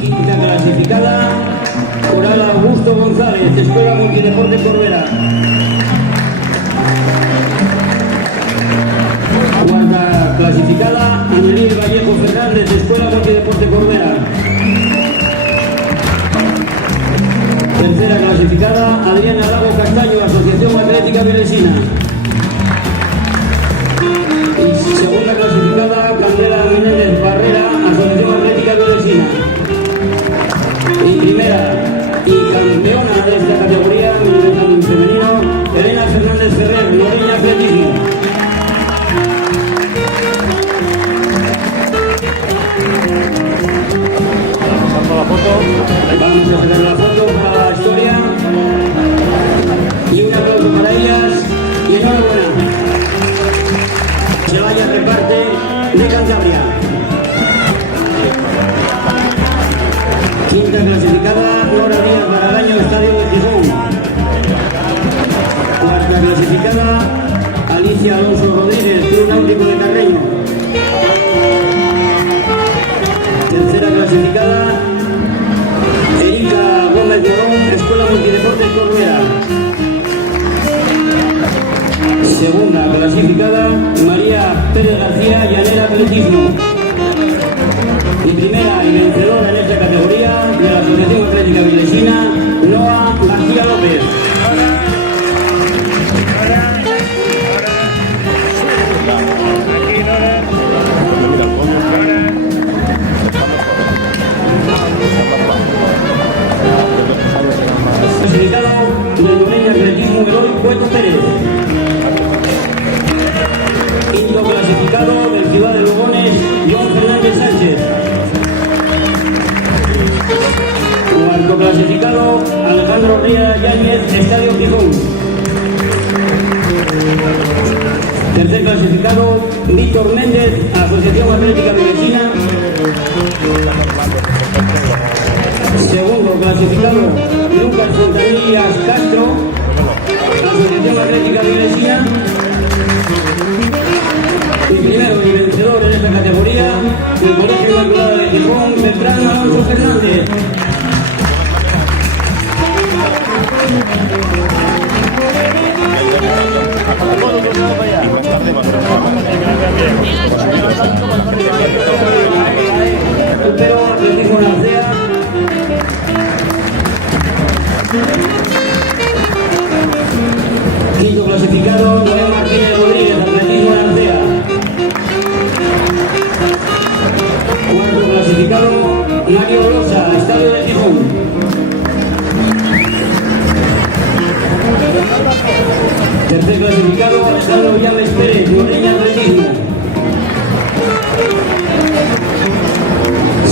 Quinta clasificada, Coral Augusto González, Escuela Multideporte Corbera. Cuarta clasificada, Anelil Vallejo Fernández, Escuela Multideporte Corbera. Tercera clasificada, Adriana Lago Castaño, Asociación Atlética Vilesina. Y segunda clasificada, Candela Menéndez Barrera, Asociación Atlética Vilesina. Y primera y campeona de esta categoría en femenino, Elena Fernández Ferrer, Loreña Atletismo. Vamos a sacar la foto para la historia y un aplauso para ellas y enhorabuena. Se vaya reparte de Cantabria. Quinta clasificada, Nora Díaz Baragaño, Estadio de Gijón. Cuarta clasificada, Alicia Alonso Rodríguez, Club Náutico de Carreño. Tercera clasificada, Erika Gómez Morón, Escuela Multideporte Corbera. Segunda clasificada, María Pérez García, Llanera Atletismo. Y primera y vencedora en esta categoría de la Asociación Atlética Vilesina, Noa García López. Clasificado del Loreña Atletismo Eloy Cueto Pérez. Quinto clasificado del Ciudad de Lugones, John Fernández Sánchez. Cuarto clasificado, Alejandro Ría Yáñez, Estadio Gijón. Tercer clasificado, Víctor Méndez, Asociación Atlética Vilesina. Segundo clasificado, Lucas Fontanillas Castro, Asociación Atlética Vilesina. Y primero y vencedor en esta categoría, el Colegio Inmaculada de Gijón, Beltrán Alonso Fernández. Pero Atletismo Narcea. Quinto clasificado, Noel Martínez Rodríguez, Atletismo Narcea. Cuarto clasificado, Mario Rosa, Estadio de Gijón. Tercer clasificado, Alejandro Llames Pérez, Loreña Atletismo.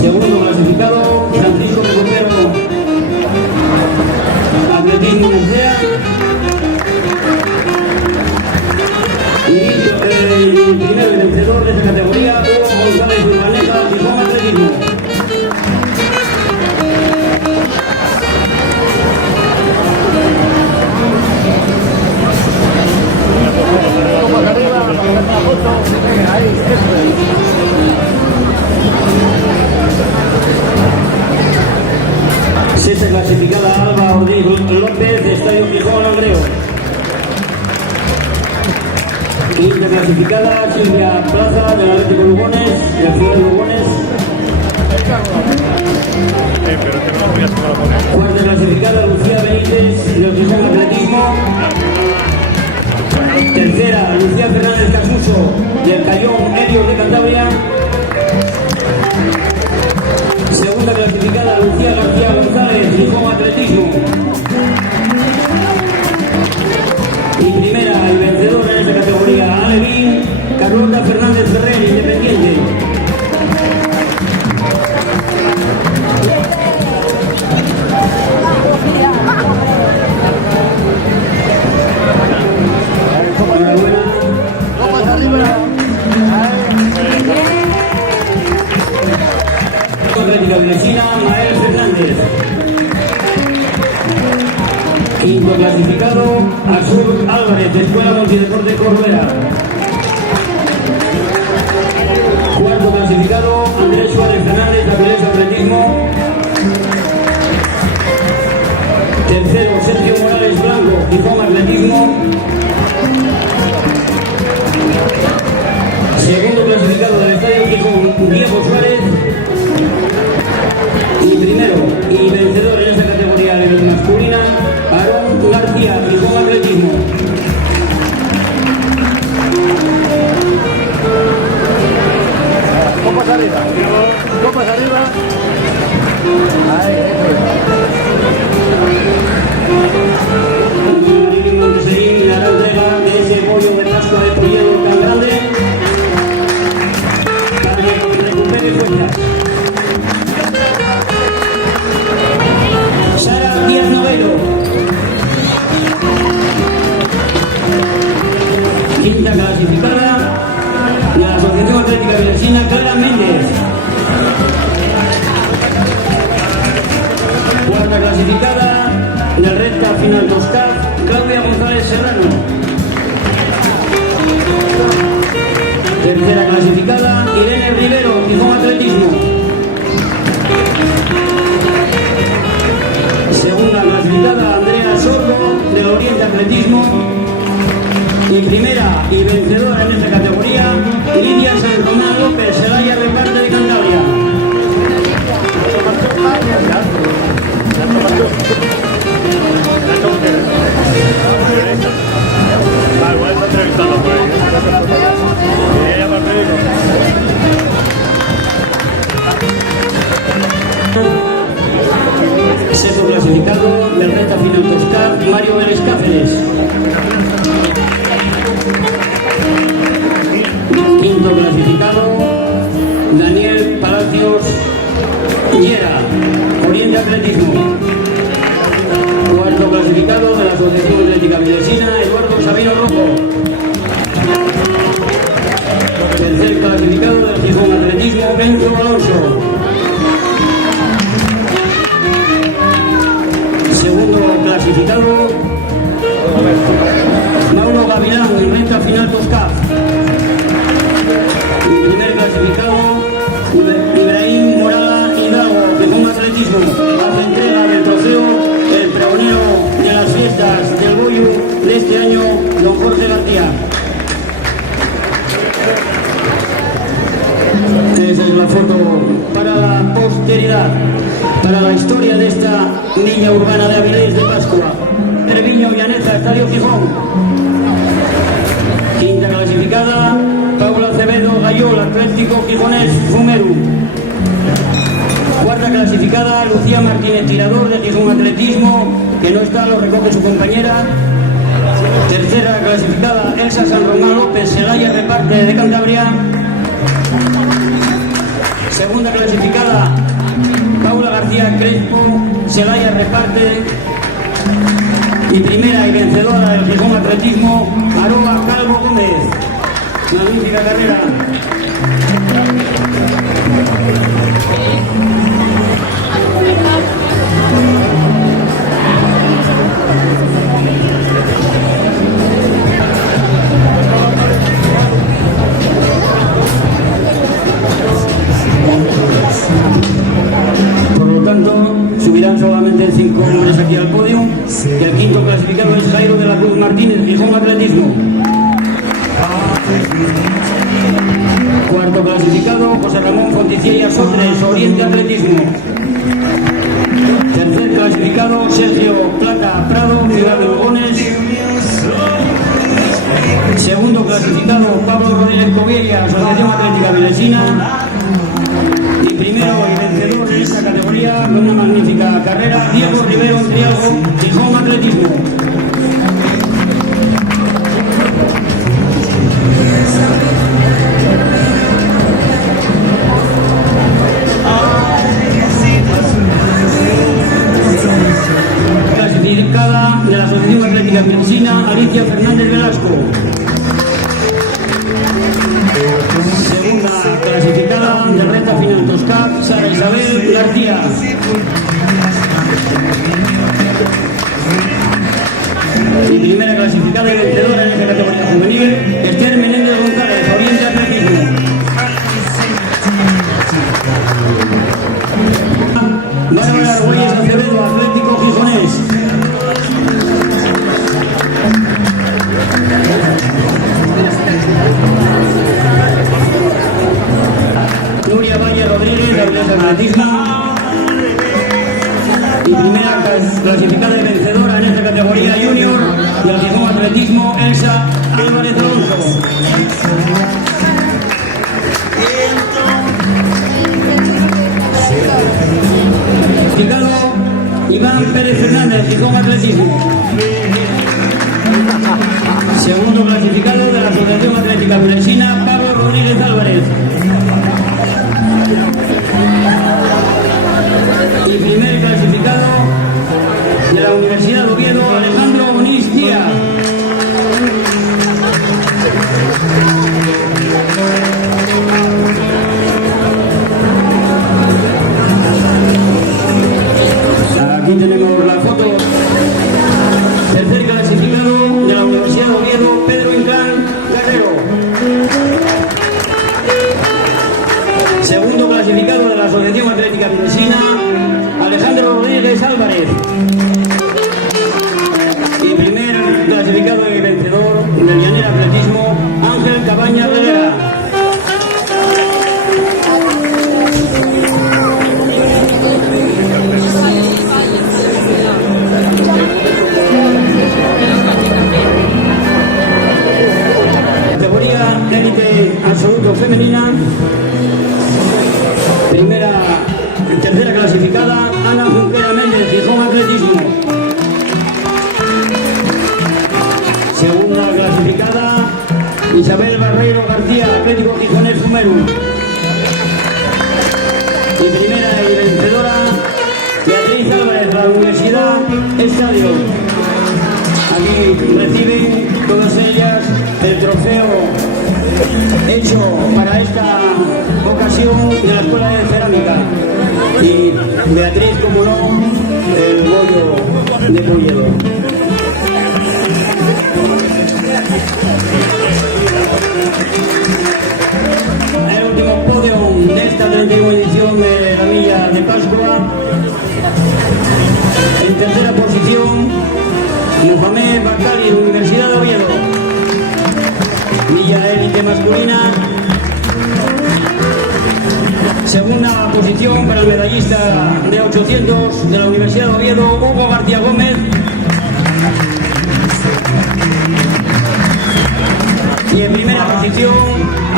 Segundo clasificado, Francisco Recupero, Atletismo Narcea. Y primero y vencedor de esta categoría, Hugo González Urbaneta, Gijón Atletismo. Sexta clasificada, Alba Ortiz López, Estadio Gijón Langreo. Quinta clasificada, Silvia Plaza, del Atlético Lugones, de la ciudad de Lugones. Cuarta clasificada, Lucía Benítez, del Gijón Atletismo. Tercera, Lucía Fernández Casuso, del Cayón Helios de Cantabria. Segunda clasificada, Lucía García González, Gijón Atletismo. Y primera y vencedora en esta categoría, Alevín, Carlota Fernández Ferrer, Independiente. Atlética Vilesina, Mael Fernández. Quinto clasificado, Azur Álvarez, de Escuela Multideporte Corbera. Cuarto clasificado. González Blanco, Gijón Atletismo. Segundo clasificado del Estadio Gijón, Diego Suárez. Y primero y vencedor en esta categoría de masculina, Aarón García, Gijón Atletismo. Copas arriba. Copas arriba. Ahí, Marilyn Monteseguín le hará entrega de ese pollo de Pascua de Polledo tan grande para que recupere fuerzas. Sara Díaz Novelo. Quinta clasificada de la Asociación Atlética Vilesina, Clara Méndez. Cuarta clasificada del recta final 2K, Claudia González Serrano. Tercera clasificada, Irene Rivero, Gijón Atletismo. Segunda clasificada, Andrea Sordo, del Oriente Atletismo. Y primera y vencedora en esta categoría, Lidia San Román López, Celaya Reparte de Cantabria. igual está entrevistando por ahí. ¿Quería llamar al médico? Sexto clasificado del recta final Toscar, Mario Vélez Cáceres. Quinto clasificado, Daniel Palacios Llera, Oriente Atletismo. Cuarto clasificado de la Asociación Atlética Vilesina, Eduardo Sabino Rojo. Tercer clasificado del Gijón Atletismo, Benzo Alonso. Segundo clasificado, Mauro Gavilán, en recta final 2K. Primer clasificado, Ibrahim Morada Hidalgo, Gijón Atletismo. Hace entrega del trofeo el pregonero de las fiestas del Goyu de este año, don Jorge García. Esa es la foto para la posteridad, para la historia de esta niña urbana de Avilés de Pascua. Treviño Llaneza, Estadio Gijón. Quinta clasificada, Paula Acevedo Gayol, Atlético Gijonés, Fumeru. Cuarta clasificada, Lucía Martínez Tirador, de Gijón Atletismo, que no está, lo recoge su compañera. Tercera clasificada, Elsa San Román López, Celaya Reparte de Cantabria. Segunda clasificada, Paula García Crespo, Celaya Reparte. Y primera y vencedora del Gijón Atletismo, Aroa Calvo Gómez. Magnífica carrera. Por lo tanto, subirán solamente 5 hombres aquí al podio. Y el quinto clasificado es Jairo de la Cruz Martínez, Gijón Atletismo. Cuarto clasificado, José Ramón Fonticiella Sotres, Oriente Atletismo. Tercer clasificado, Sergio Plata Prado, Ciudad de Lugones. Segundo clasificado, Pablo Rodríguez Coviella, Asociación Atlética Vilesina. Y primero y vencedor en esta categoría, con una magnífica carrera, Diego Rivero Triago, Gijón Atletismo. Clasificada de la Asociación Atlética Vilesina, Alicia Fernández Velasco. Segunda clasificada de recta final 2K, Sara Isabel García. Gijón Atletismo. Segundo clasificado de la Asociación Atlética Vilesina, Pablo Rodríguez Álvarez. Y primer clasificado de la Universidad de Oviedo, Alejandro Onís Díaz. Aquí tenemos la foto. Tercer clasificado de la Universidad de Oviedo, Pedro Inclán Guerrero. Segundo clasificado de la Asociación Atlética Vilesina, Alejandro Rodríguez Álvarez. Y primer clasificado y vencedor del Llanera Atletismo, Ángel Cabaña Herrera. Categoría élite absoluto femenina. Tercera clasificada, Ana Junquera Méndez, Gijón Atletismo. Segunda clasificada, Isabel Barreiro García, Atlético Gijonés Fumeru. Y primera y vencedora, Beatriz Álvarez, la Universidad Estadio. Aquí reciben todas ellas el trofeo hecho para esta ocasión de la Escuela de Cerámica. Y Beatriz, como no, el bollo de Polledo. El último podio de esta 31 edición de la Milla de Pascua. En tercera posición, Mohamed Bakali, Universidad de Oviedo. Milla élite masculina. Segunda posición para el medallista de 800 de la Universidad de Oviedo, Hugo García Gómez. Y en primera posición,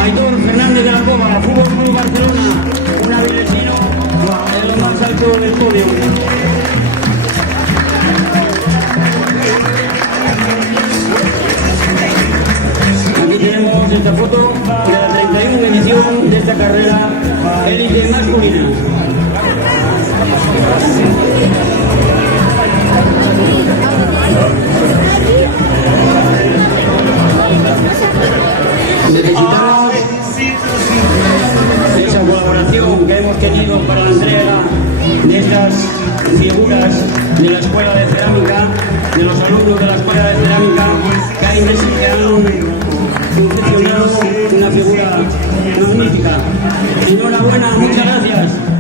Aitor Fernández de la Cova, Fútbol Club Barcelona, un vilesino en lo más alto del podio. Aquí tenemos esta foto de la 31 edición de esta carrera élite masculina. Necesitamos esa colaboración que hemos tenido para la entrega de estas figuras de la Escuela de Cerámica, de los alumnos de la Escuela de Cerámica, que han confeccionado una figura magnífica. Enhorabuena, muchas gracias.